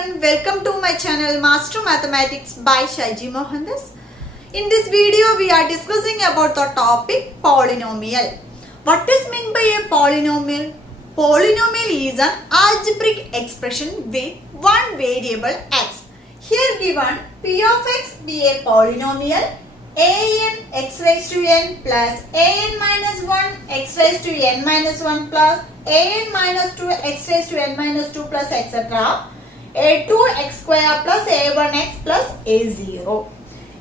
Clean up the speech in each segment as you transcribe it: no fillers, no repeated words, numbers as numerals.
everyone, welcome to my channel Master Mathematics by Shaiji Mohandas. In this video we are discussing about the topic polynomial. What is meant by a polynomial? Polynomial is an algebraic expression with one variable x. Here given p of x be a polynomial an x raised to n plus an minus 1 x raised to n minus 1 plus an minus 2 x raised to n minus 2 plus etc. a2 x square plus a1x plus a0.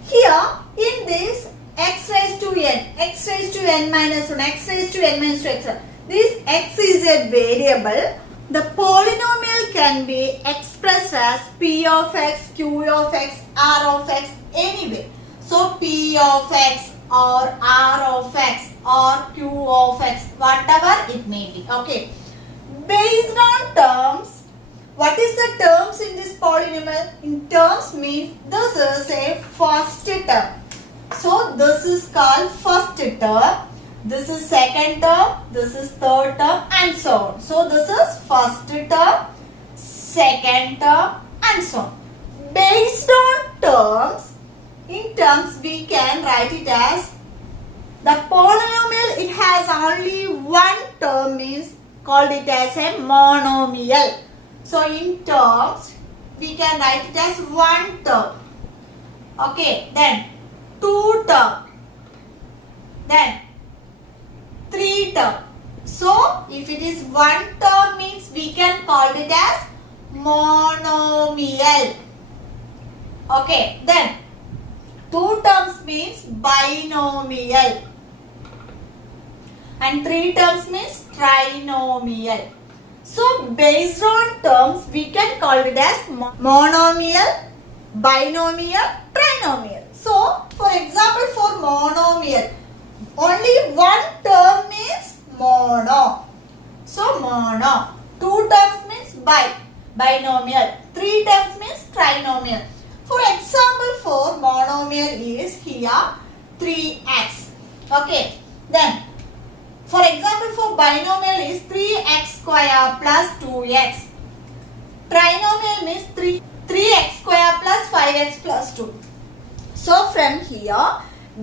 Here in this x raised to n minus 1, x raised to n minus 2 etc. This x is a variable. The polynomial can be expressed as p of x, q of x, r of x anyway. So p of x or r of x or q of x, whatever it may be. Okay. Based on terms, what is the terms in this polynomial? In terms means this is a first term. So this is called first term. This is second term. This is third term and so on. So this is first term, second term and so on. Based on terms, in terms we can write it as the polynomial, it has only one term, means called it as a monomial. So in terms we can write it as one term. Okay, then two term, then three term. So if it is one term means we can call it as monomial. Okay, then two terms means binomial and three terms means trinomial. So based on terms we can call it as monomial, binomial, trinomial. So for example, for monomial, only one term means mono. So mono. Two terms means binomial. Three terms means trinomial. For example, for monomial is here 3x. Okay. Then for example, for binomial is 3x square plus 2x. Trinomial means 3x square plus 5x plus 2. So from here,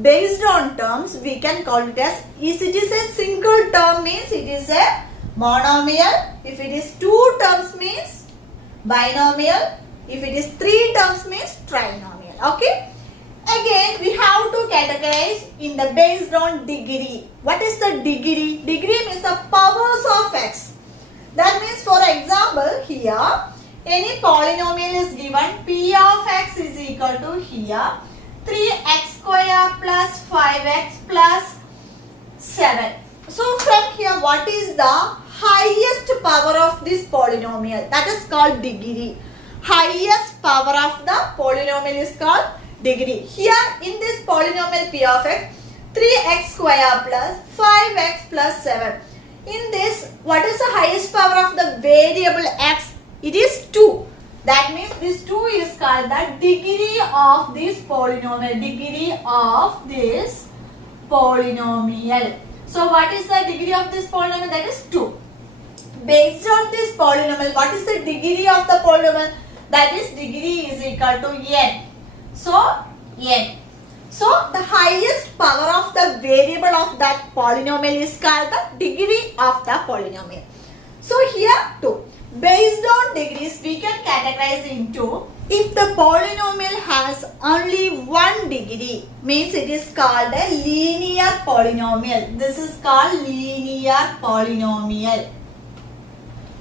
based on terms, we can call it as, if it is a single term means it is a monomial. If it is two terms means binomial. If it is three terms means trinomial. Okay. Again, we have to categorize in the based on degree. What is the degree? Degree means the powers of x. That means, for example, here any polynomial is given, p of x is equal to here 3x square plus 5x plus 7. So from here, what is the highest power of this polynomial? That is called degree. Highest power of the polynomial is called degree. Here in this polynomial p of x, 3x square plus 5x plus 7. In this, what is the highest power of the variable x? It is 2. That means this 2 is called the degree of this polynomial. Degree of this polynomial. So what is the degree of this polynomial? That is 2. Based on this polynomial, what is the degree of the polynomial? That is degree is equal to n. So n. So the highest power of the variable of that polynomial is called the degree of the polynomial. So here too, based on degrees we can categorize into, if the polynomial has only one degree, means it is called a linear polynomial. This is called linear polynomial.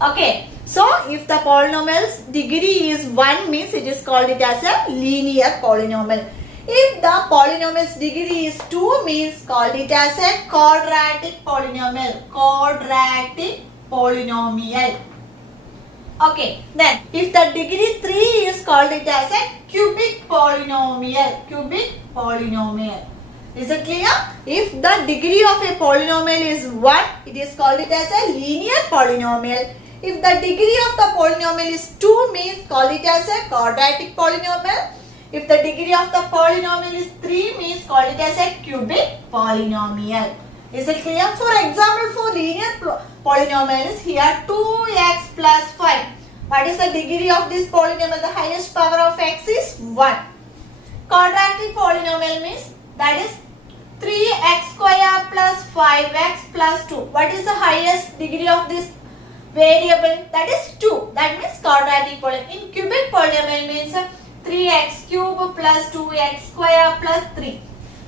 Okay. So if the polynomial's degree is 1 means it is called it as a linear polynomial. If the polynomial's degree is 2 means called it as a quadratic polynomial. Quadratic polynomial. Okay. Then if the degree 3 is called it as a cubic polynomial. Cubic polynomial. Is it clear? If the degree of a polynomial is 1, it is called it as a linear polynomial. If the degree of the polynomial is 2 means call it as a quadratic polynomial. If the degree of the polynomial is 3 means call it as a cubic polynomial. Is it clear? For example, for linear polynomials, here 2x plus 5. What is the degree of this polynomial? The highest power of x is 1. Quadratic polynomial means that is 3x square plus 5x plus 2. What is the highest degree of this variable? That is 2. That means quadratic polynomial. In cubic polynomial means 3x cube plus 2x square plus 3.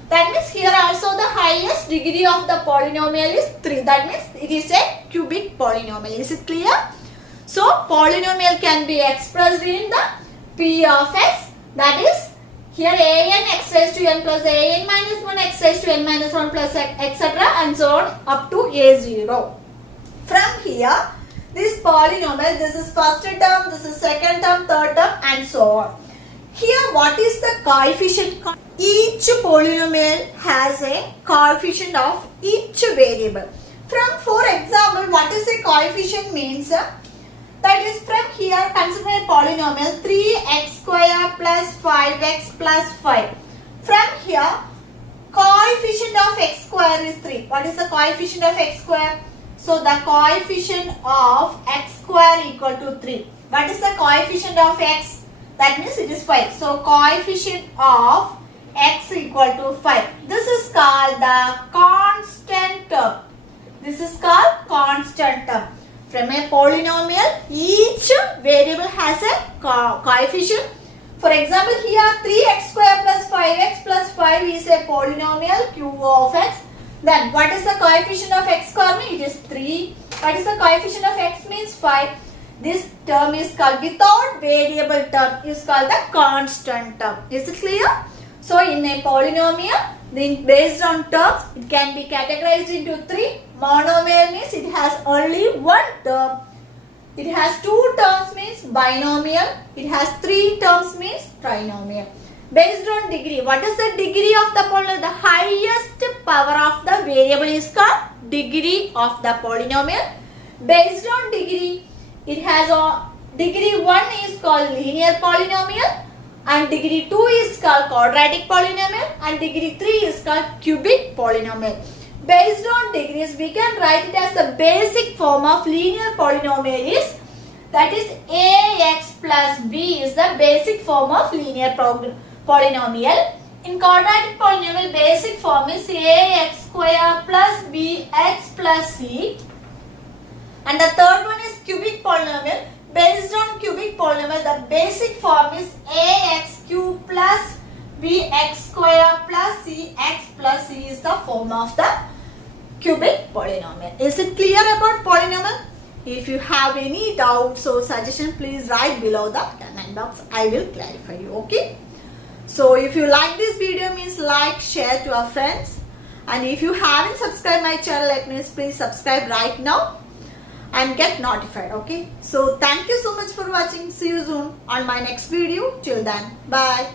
That means here also the highest degree of the polynomial is 3. That means it is a cubic polynomial. Is it clear? So polynomial can be expressed in the p of x. That is here an x raised to n plus an minus 1 x raised to n minus 1 plus etc. and so on up to a0. From here, this polynomial, this is first term, this is second term, third term and so on. Here what is the coefficient? Each polynomial has a coefficient of each variable. For example, what is a coefficient means? That is from here, consider a polynomial 3x square plus 5x plus 5. From here, coefficient of x square is 3. What is the coefficient of x square? So the coefficient of x square equal to 3. What is the coefficient of x? That means it is 5. So coefficient of x equal to 5. This is called the constant term. This is called constant term. From a polynomial, each variable has a coefficient. For example, here 3x square plus 5x plus 5 is a polynomial q of x. Then what is the coefficient of x square? It is 3. What is the coefficient of x means 5. This term is called, without variable term, is called the constant term. Is it clear? So in a polynomial, then based on terms, it can be categorized into 3. Monomial means it has only one term. It has 2 terms means binomial. It has 3 terms means trinomial. Based on degree, what is the degree of the polynomial? The highest power of the variable is called degree of the polynomial. Based on degree, it has a degree 1 is called linear polynomial. And degree 2 is called quadratic polynomial and degree 3 is called cubic polynomial. Based on degrees, we can write it as the basic form of linear polynomial is, that is ax plus b is the basic form of linear polynomial. In quadratic polynomial, basic form is ax square plus bx plus c. And the third one is cubic polynomial. Based on cubic polynomial, the basic form is ax cube plus bx square plus cx plus c is the form of the cubic polynomial. Is it clear about polynomial? If you have any doubts or suggestion, please write below the comment box. I will clarify you. Okay. So if you like this video, means like, share to our friends. And if you haven't subscribed my channel, let me please subscribe right now and get notified. Okay. So thank you so much for watching. See you soon on my next video. Till then, bye.